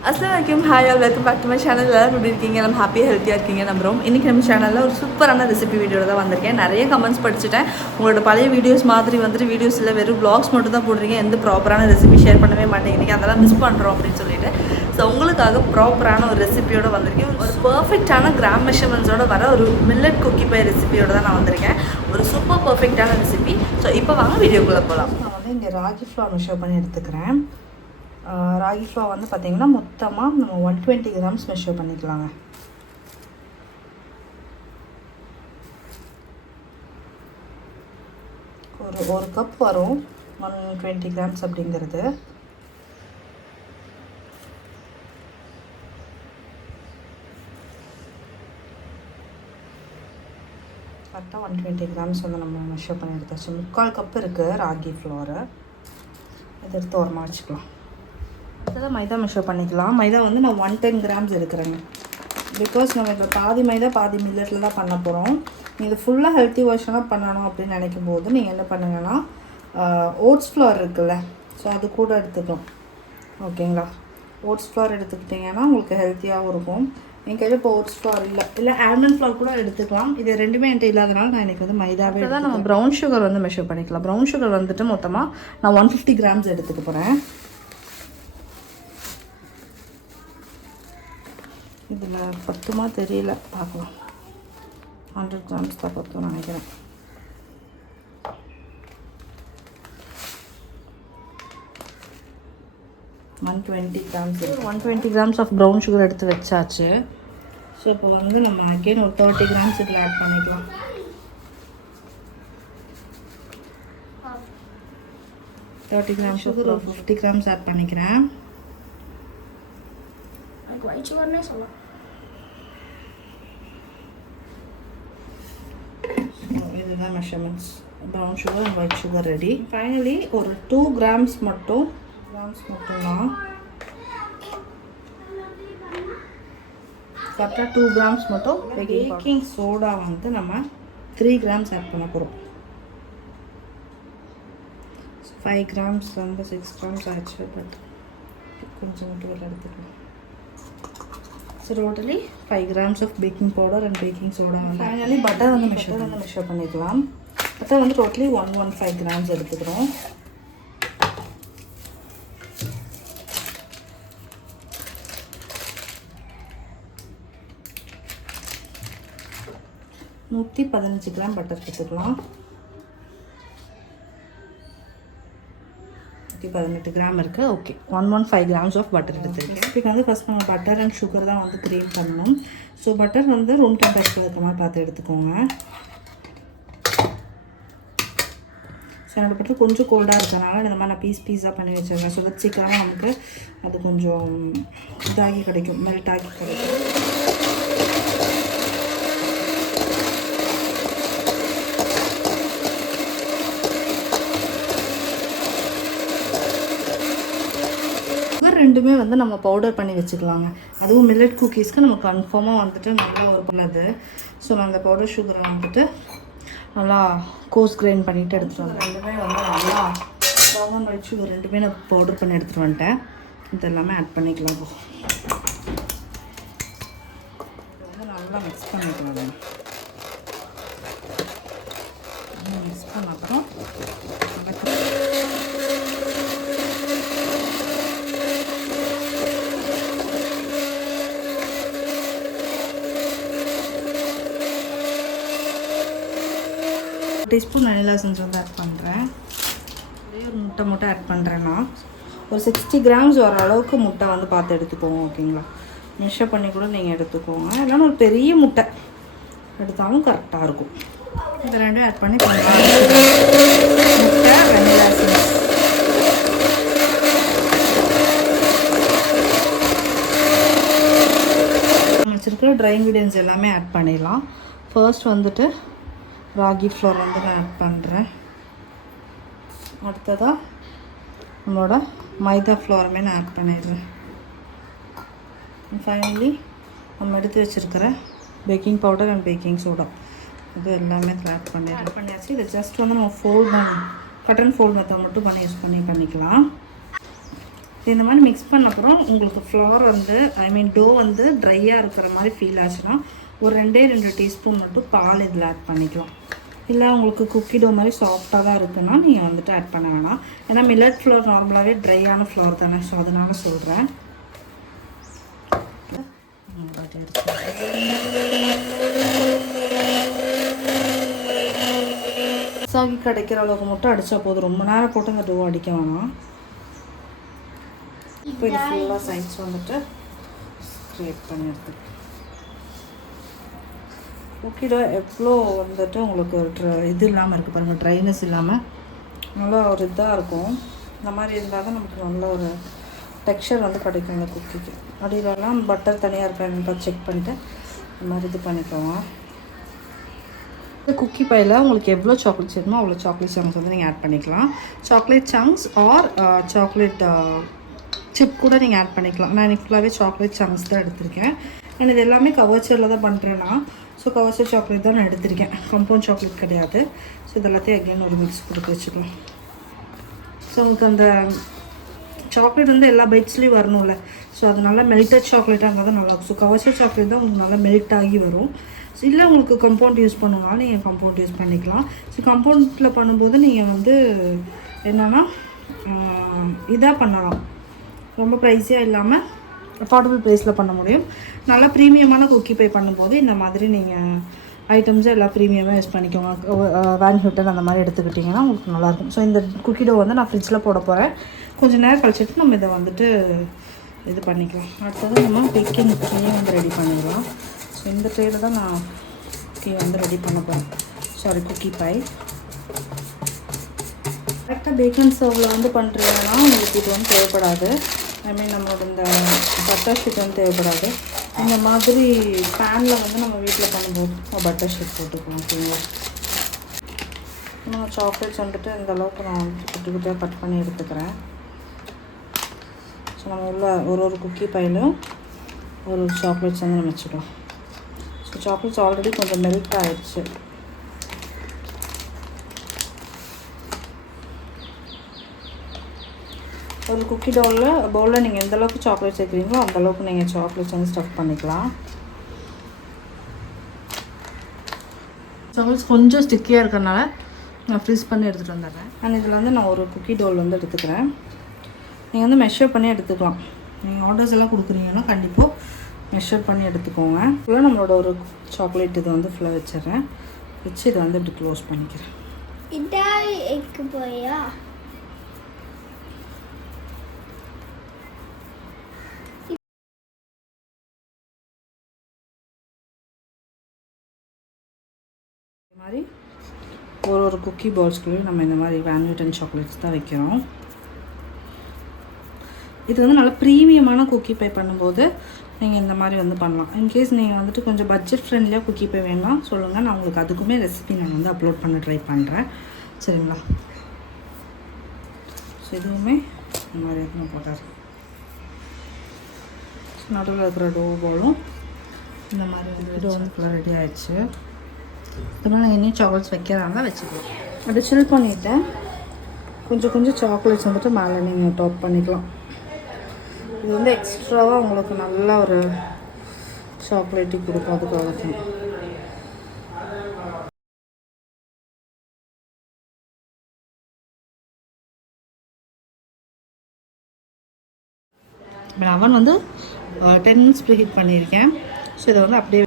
Assalamualaikum, hi all, welcome back to my channel. எல்லாரும் எப்படி இருக்கீங்க? எல்லாம் ஹாப்பியாக ஹெல்த்தியாக இருக்கீங்க நம்புகிறோம். இன்றைக்கி நம்ம சேனலில் ஒரு சூப்பரான ரெசிபி வீடியோவில் தான் வந்திருக்கேன். நிறைய கமெண்ட்ஸ் படிச்சுட்டேன். உங்களோட பழைய வீடியோஸ் மாதிரி வந்துட்டு வீடியோஸில் வெறும் வ்ளாக்ஸ் மட்டும் தான் போடுறீங்க, எந்த ப்ராப்பரான ரெசிபி ஷேர் பண்ணவே மாட்டேங்கிறீங்க, அதெல்லாம் மிஸ் பண்ணுறோம் அப்படின்னு சொல்லிட்டு ஸோ உங்களுக்காக ப்ராப்பரான ஒரு ரெசிபியோடு வந்திருக்கேன். ஒரு பர்ஃபெக்டான கிராம் மெஷர்மெண்ட்ஸோடு வர ஒரு மில்லட் குக்கி பை ரெசிபியோடு தான் நான் வந்திருக்கேன். ஒரு சூப்பர் பர்ஃபெக்டான ரெசிபி. ஸோ இப்போ வாங்க வீடியோக்குள்ளே போகலாம். நான் வந்து இங்கே ராகி ஃப்ளவர் மெஷர் பண்ணி எடுத்துக்கிறேன். ராகி ஃப்ளவர் வந்து பார்த்திங்கன்னா மொத்தமாக நம்ம 120 கிராம்ஸ் மெஷர் பண்ணிக்கலாங்க. ஒரு கப் வரும் 120 கிராம்ஸ் அப்படிங்கிறது. கரெக்டாக 120 கிராம்ஸ் வந்து நம்ம மெஷர் பண்ணி எடுத்தாச்சு. 3/4 கப் இருக்குது ராகி ஃப்ளவரு. இதை எடுத்து ஓரமாக வச்சுக்கலாம். அடுத்ததான் மைதா மெஷர் பண்ணிக்கலாம். மைதா வந்து நான் 110 கிராம்ஸ் எடுக்கிறேங்க. பிகாஸ் நம்ம இப்போ பாதி மைதா பாதி மில்லட்டில் தான் பண்ண போகிறோம். நீங்கள் ஃபுல்லாக ஹெல்த்தி வெர்ஷனாக பண்ணணும் அப்படின்னு நினைக்கும் போது நீங்கள் என்ன பண்ணுங்கன்னா ஓட்ஸ் ஃப்ளவர் இருக்குல்ல, ஸோ அது கூட எடுத்துக்கலாம். ஓகேங்களா? ஓட்ஸ் ஃப்ளவர் எடுத்துக்கிட்டிங்கன்னா உங்களுக்கு ஹெல்த்தியாகவும் இருக்கும். என் கையில் இப்போ ஓட்ஸ் ஃப்ளவர் இல்லை ஆல்மண்ட் ஃப்ளவர் கூட எடுத்துக்கலாம். இது ரெண்டுமே என்கிட்ட இல்லாதனால நான் எனக்கு வந்து மைதாவே தான். நம்ம ப்ரௌன் சுகர் வந்து மெஷர் பண்ணிக்கலாம். ப்ரௌன் சுகர் வந்துட்டு மொத்தமாக நான் 150 கிராம்ஸ் எடுத்துக்க போகிறேன். இதில் பத்துமா தெரியல, பார்க்கலாம். 100 கிராம்ஸ் தான் பத்தும் நினைக்கிறேன். Grams 120 grams of brown sugar எடுத்து வச்சாச்சு. ஸோ இப்போ வந்து நம்ம அகெயின் ஒரு 30 கிராம்ஸ் இதில் ஆட் பண்ணிக்கலாம். 30 கிராம்ஸ் சுகர் ஒரு 50 கிராம்ஸ் ஆட் பண்ணிக்கிறேன். இதுதான் measurements. Brown sugar and white sugar ready. Finally ஒரு 2 கிராம்ஸ் மட்டும்தான் கரெக்டாக 2 கிராம்ஸ் மட்டும் பேக்கிங் சோடா வந்து நம்ம 3 கிராம்ஸ் ஆட் பண்ண போகிறோம். 5 கிராம்ஸ் வந்து 6 கிராம்ஸ் ஆச்சு. பட் கொஞ்சம் மட்டும் எடுத்துக்கலாம். So totally 5 grams of baking powder and baking soda. Finally butter வந்து மெஷர் பண்ணிக்கலாம். பட்டர் வந்து டோட்டலி 115 கிராம்ஸ் எடுத்துக்கிறோம். நூற்றி 15 கிராம் பட்டர் எடுத்துக்கலாம். 18 கிராம் இருக்குது. ஓகே, 115 கிராம்ஸ் ஆஃப் பட்டர் எடுத்துருக்கேன். இப்போ வந்து ஃபஸ்ட் நம்ம பட்டர் அண்ட் சுகர் தான் வந்து கிரேட் பண்ணணும். ஸோ பட்டர் வந்து ரூம் டெம்பரேச்சர் இருக்க மாதிரி பார்த்து எடுத்துக்கோங்க. ஸோ என்னோட பட்டர் கொஞ்சம் கோல்டாக இருக்கிறனால இந்த மாதிரி நான் பீஸாக பண்ணி வச்சுருக்கேன். ஸோ தட் சீக்கிரமாக நமக்கு அது கொஞ்சம் இதாகி கிடைக்கும், மெல்ட் ஆகி கிடைக்கும். ரெண்டுமே வந்து நம்ம பவுடர் பண்ணி வச்சுக்கலாங்க. அதுவும் மில்லட் குக்கீஸ்க்கு நம்ம கன்ஃபார்மாக வந்துட்டு நல்லா ஒரு பண்ணது. ஸோ நான் அந்த பவுடர் சுகரை வந்துட்டு நல்லா கோர்ஸ் கிரைண்ட் பண்ணிவிட்டு எடுத்துகிட்டு வந்தேன். ரெண்டுமே வந்து நல்லா ப்ரௌன் அண்ட் ஒயிட் சுகர் ரெண்டுமே நான் பவுடர் பண்ணி எடுத்துகிட்டு வந்துட்டேன். இது எல்லாமே ஆட் பண்ணிக்கலாம். வந்து நல்லா மிக்ஸ் பண்ணிக்கலாம். மிக்ஸ் பண்ண அப்புறம் டீஸ்பூன் வெனிலா எசன்ஸ் வந்து ஆட் பண்ணுறேன். ஒரே ஒரு முட்டை மட்டும் ஆட் பண்ணுறேன்னா ஒரு 60 கிராம்ஸ் வர அளவுக்கு முட்டை வந்து பார்த்து எடுத்துக்கோங்க. ஓகேங்களா? மெஷர் பண்ணி கூட நீங்கள் எடுத்துக்கோங்க. இல்லைன்னா ஒரு பெரிய முட்டை எடுத்தாலும் கரெக்டாக இருக்கும். இந்த ரெண்டும் ஆட் பண்ணி முட்டை வெனிலா எசன்ஸ் வச்சுருக்கிற ட்ரை இன்க்ரீடியன்ஸ் எல்லாமே ஆட் பண்ணிடலாம். ஃபர்ஸ்ட் வந்துட்டு ராகி ஃப்ளவர் வந்து நான் ஆட் பண்ணுறேன். அடுத்ததாக நம்மளோட மைதா ஃப்ளவருமே நான் ஆட் பண்ணிடுறேன். ஃபைனலி நம்ம எடுத்து வச்சுருக்கிற packing powder and baking soda இது எல்லாமே ஆட் பண்ணியாச்சு. இதை ஜஸ்ட் வந்து நம்ம கட் அண்ட் ஃபோல்ட் மெத்தட் மட்டும் யூஸ் பண்ணிக்கலாம். இந்த மாதிரி மிக்ஸ் பண்ண அப்புறம் உங்களுக்கு ஃப்ளவர் வந்து டோ வந்து ட்ரையாக இருக்கிற மாதிரி ஃபீல் ஆச்சுன்னா ஒரு 2 டீஸ்பூன் மட்டும் பால் இதில் ஆட் பண்ணிக்கலாம். இல்லை உங்களுக்கு குக்கி டோ மாதிரி சாஃப்டாக தான் இருக்குன்னா நீங்கள் வந்துட்டு ஆட் பண்ண வேணாம். ஏன்னா மில்லட் ஃப்ளவர் நார்மலாகவே ட்ரையான ஃப்ளவர் தானே, ஸோ அதனால சொல்கிறேன். சாகி கிடைக்கிற அளவுக்கு மட்டும் அடித்தா போதும், ரொம்ப நேரம் போட்டு அந்த டோ அடிக்க வேணாம். இப்போ இது ஃபுல்லாக சைட்ஸ் வந்துட்டு ஸ்க்ரேப் பண்ணி எடுத்துக்கலாம். குக்கி டோ எவ்வளோ வந்துட்டு உங்களுக்கு இது இல்லாமல் இருக்குது பாருங்கள், ட்ரைனஸ் இல்லாமல் நல்லா ஒரு இதாக இருக்கும். இந்த மாதிரி இருந்தால் தான் நமக்கு நல்ல ஒரு டெக்ஸ்சர் வந்து கிடைக்கும் இந்த குக்கிக்கு. அடியிலலாம் பட்டர் தனியாக இருக்கான்னு செக் பண்ணிவிட்டு இந்த மாதிரி இது பண்ணிக்குவோம். இந்த குக்கி பையில் உங்களுக்கு எவ்வளோ சாக்லேட்ஸ் வேணுமோ அவ்வளோ சாக்லேட் சங்க்ஸ் வந்து நீங்கள் ஆட் பண்ணிக்கலாம். Chocolate chunks or chocolate chip கூட நீங்கள் ஆட் பண்ணிக்கலாம். நான் இன்னைக்கு ஃபுல்லாகவே சாக்லேட் சங்க்ஸ் தான் எடுத்திருக்கேன். நான் இது எல்லாமே கவர்ச்சரில் தான் பண்ணுறேன்னா, ஸோ கவர்ச்சர் சாக்லேட் தான் நான் எடுத்திருக்கேன், கம்பவுண்ட் சாக்லேட் கிடையாது. ஸோ இது எல்லாத்தையும் அகெயின் ஒரு மிக்ஸ் கொடுத்து வச்சுக்கலாம். ஸோ உங்களுக்கு அந்த சாக்லேட் வந்து எல்லா பைட்ஸ்லேயும் வரணும்ல, ஸோ அது நல்லா மெல்டட் சாக்லேட்டாக இருந்தால் தான் நல்லாயிருக்கும். ஸோ கவர்ச்சர் சாக்லேட் தான் உங்களுக்கு நல்லா மெல்ட் ஆகி வரும். ஸோ இல்லை உங்களுக்கு கம்பவுண்ட் யூஸ் பண்ணுவாங்க, நீங்கள் கம்பவுண்ட் யூஸ் பண்ணிக்கலாம். ஸோ கம்பவுண்டில் பண்ணும்போது நீங்கள் வந்து என்னென்னா இதாக பண்ணலாம், ரொம்ப ப்ரைஸியாக இல்லாமல் அஃபோர்டபுள் ப்ரைஸில் பண்ண முடியும். நல்லா ப்ரீமியமான குக்கி பை பண்ணும்போது இந்த மாதிரி நீங்கள் ஐட்டம்ஸை எல்லாம் ப்ரீமியமாக யூஸ் பண்ணிக்கோங்க. வேன் ஹியூட்டன் அந்த மாதிரி எடுத்துக்கிட்டிங்கன்னா உங்களுக்கு நல்லாயிருக்கும். ஸோ இந்த குக்கி டோ வந்து நான் ஃப்ரிட்ஜில் போட போகிறேன். கொஞ்சம் நேரம் கழிச்சிட்டு நம்ம இதை வந்துட்டு இது பண்ணிக்கலாம். அடுத்தது நம்ம பேக்கிங் ட்ரேயை வந்து ரெடி பண்ணிடலாம். ஸோ இந்த ட்ரேயில் தான் நான் குக்கி வந்து ரெடி பண்ண போகிறேன், சாரி குக்கி பை. கரெக்டாக பேக்கிங் சர்வில் வந்து பண்ணுறீங்கன்னா உங்களுக்கு இது வந்து தேவைப்படாது. நம்மளோட இந்த பட்டர் ஷீட் வந்து தேவைப்படாது. இந்த மாதிரி பேனில் வந்து நம்ம வீட்டில் பண்ணும்போது பட்டர் ஷீட் போட்டுக்கலாம். ஓகேங்களா? நான் சாக்லேட்ஸ் வந்துட்டு இந்த அளவுக்கு நான் குட்டி குட்டியாக கட் பண்ணி எடுத்துக்கிறேன். ஸோ நம்ம உள்ள ஒரு குக்கி பையிலும் ஒரு சாக்லேட்ஸ் வந்து நம்ம வச்சுக்கலாம். ஸோ சாக்லேட்ஸ் ஆல்ரெடி கொஞ்சம் மெல்ட் ஆகிடுச்சு. ஒரு குக்கி பவுலில் நீங்கள் எந்த அளவுக்கு சாக்லேட் சேர்க்குறீங்களோ அந்தளவுக்கு நீங்கள் சாக்லேட்ஸ் வந்து ஸ்டஃப் பண்ணிக்கலாம். சாக்லேட்ஸ் கொஞ்சம் ஸ்டிக்கியாக இருக்கிறனால நான் ஃப்ரீஸ் பண்ணி எடுத்துகிட்டு வந்துடுறேன். அண்ட் இதில் வந்து நான் ஒரு குக்கி டோல் வந்து எடுத்துக்கிறேன். நீங்கள் வந்து மெஷர் பண்ணி எடுத்துக்கலாம். நீங்கள் ஆர்டர்ஸ் எல்லாம் கொடுக்குறீங்கன்னா கண்டிப்பாக மெஷர் பண்ணி எடுத்துக்கோங்க. ஃபுல்லாக நம்மளோட ஒரு சாக்லேட் இது வந்து ஃபுல்லாக வச்சிடுறேன். வச்சு இதை வந்து இப்படி க்ளோஸ் பண்ணிக்கிறேன். மாதிரி ஒரு குக்கி பால்ஸ்குள்ளேயும் நம்ம இந்த மாதிரி வேன் ஹியூட்டன் சாக்லேட்ஸ் தான் வைக்கிறோம். இது வந்து நல்லா ப்ரீமியமான குக்கி பை பண்ணும்போது நீங்கள் இந்த மாதிரி வந்து பண்ணலாம். இன்கேஸ் நீங்கள் வந்துட்டு கொஞ்சம் பட்ஜெட் ஃப்ரெண்ட்லியாக குக்கி பை வேணாம் சொல்லுங்கள், நான் உங்களுக்கு அதுக்குமே ரெசிபி நான் வந்து அப்லோட் பண்ண ட்ரை பண்ணுறேன். சரிங்களா? ஸோ இதுவுமே இந்த மாதிரி எதுவும் போட்டார். நடுவில் இருக்கிற டோ பாலும் இந்த மாதிரி வந்து டோ வந்து ஃபுல்லாக ரெடி ஆகிடுச்சு. இதனால் நான் இன்னும் சாக்லேட்ஸ் வைக்கிறாங்க வச்சுக்கலாம். அதை சில் பண்ணிவிட்டேன். கொஞ்சம் சாக்லேட்ஸ் வந்துட்டு மேலே நீங்கள் டாப் பண்ணிக்கலாம். இது வந்து எக்ஸ்ட்ராவாக உங்களுக்கு நல்லா ஒரு சாக்லேட்டி கொடுக்கும், அதுக்காக தான். அவன் வந்து 10 மினிட்ஸ் ப்ரீ ஹீட் பண்ணியிருக்கேன். ஸோ இதை வந்து அப்படியே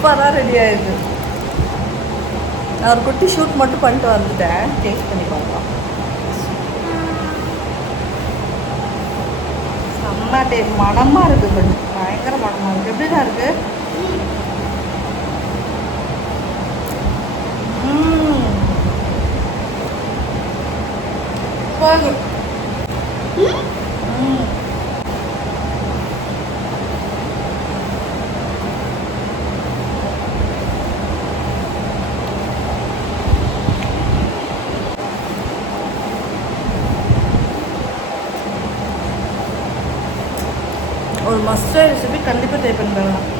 சூப்பராக ரெடி ஆயிடுது. நான் ஒரு குட்டி ஷூட் மட்டும் பண்ணிட்டு வந்துட்டேன். டேஸ்ட் பண்ணி பார்க்கலாம். செம்ம மணமாக இருக்குது, கொஞ்சம் பயங்கர மணமாக இருக்குது. எப்படி தான் இருக்குது? போகும். ஒரு மஸ்ட் ரெசிபி கண்டிப்பாக ட்ரை பண்ணி பாருங்க.